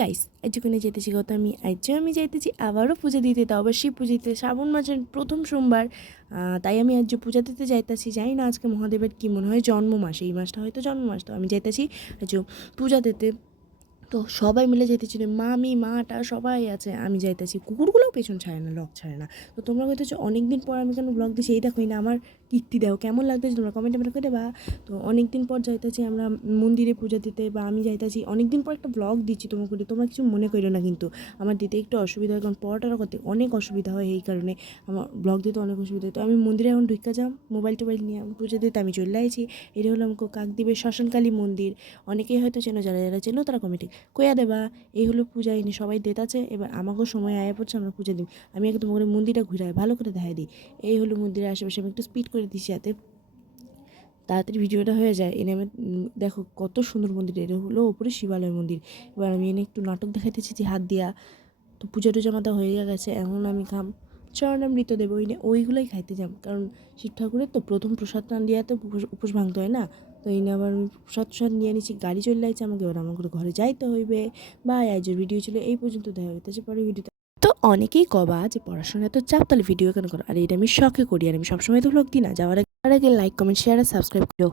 Guys আজকে যেতেছি কত আমি যাইতেছি আবারও পূজা দিতে, তাও আবার শিব পুজোতে শ্রাবণ মাসের প্রথম সোমবার। তাই আমি আজ পূজা দিতে যাইতেছি। জানি না আজকে মহাদেবের কী মনে হয় জন্ম মাস, এই মাসটা হয়তো জন্ম মাস। তো আমি যাইতেছি আজ পূজা দিতে। তো সবাই মিলে যেতেছিল, মামি মাটা সবাই আছে, আমি যাইতেছি। কুকুরগুলোও পেছন ছাড়ে না, লক ছাড়ে না। তো তোমরা হইতেছো অনেক দিন পর আমি কেন ব্লগ দিচ্ছি, এই দেখোই না আমার কীর্তি দাও কেমন লাগতেছে তোমরা কমেন্টে করে দেবা। তো অনেক দিন পর যাইতেছি আমরা মন্দিরে পূজা দিতে, বা আমি যাইতেছি অনেক দিন পর একটা ব্লগ দিচ্ছি তোমাকে। তোমরা কিছু মনে করো না কিন্তু, আমার দিতে একটু অসুবিধা হয়, কারণ পড়াটা করতে অনেক অসুবিধা হয়, এই কারণে আমার ব্লগ দিতে অনেক অসুবিধা হয়। তো আমি মন্দিরে এখন ঢুকা যাম মোবাইল টোবাইল নিয়ে, আমি পূজা দিতে আমি চলে আইছি। এটা হলো আমাকে কাকদ্বীপের শ্মশানকালী মন্দির। অনেকেই হয়তো চেনো, যারা যারা চেনো তারা কমেন্টে কইয়া দেবা। এই হলো পূজা, এনে সবাই আছে। এবার আমাকেও সময় আয়া পড়ছে, আমরা পূজা দিই। আমি আগে তোমাকে মন্দিরটা ঘুরাই ভালো করে দেখাই দিই। এই হলো মন্দিরের আশেপাশে, আমি একটু স্পিড করে দিচ্ছি যাতে তাড়াতাড়ি ভিডিওটা হয়ে যায়। এনে আমি দেখো কত সুন্দর মন্দির, এটা হলো ওপরে শিবালয় মন্দির। এবার আমি এনে একটু নাটক দেখাইতেছি যে হাত দিয়া। তো পুজো টুজো মাথা হয়ে গেছে, এখন আমি চরণামৃত দেবো, ওইগুলোই খাইতে যাব, কারণ শিব ঠাকুরের তো প্রথম প্রসাদ টান দিয়ে তো উপোস ভাঙতে হয় না। তো এনে আবার আমি প্রসাদ নিয়ে নিচ্ছি, গাড়ি চলে আসছে আমাকে, এবার আমাকে ঘরে যাইতে হইবে। বা আজকের ভিডিও ছিল এই পর্যন্ত, দেখা হইতেছে পরে ভিডিওতে। তো অনেকেই কবা যে পড়াশোনা তো চাপ, তাহলে ভিডিও কেন করো? আর এটা আমি শখে করি, আর আমি সবসময় তো ব্লগ দিই না। যাওয়ার আগে লাইক কমেন্ট শেয়ার আর সাবস্ক্রাইব করো।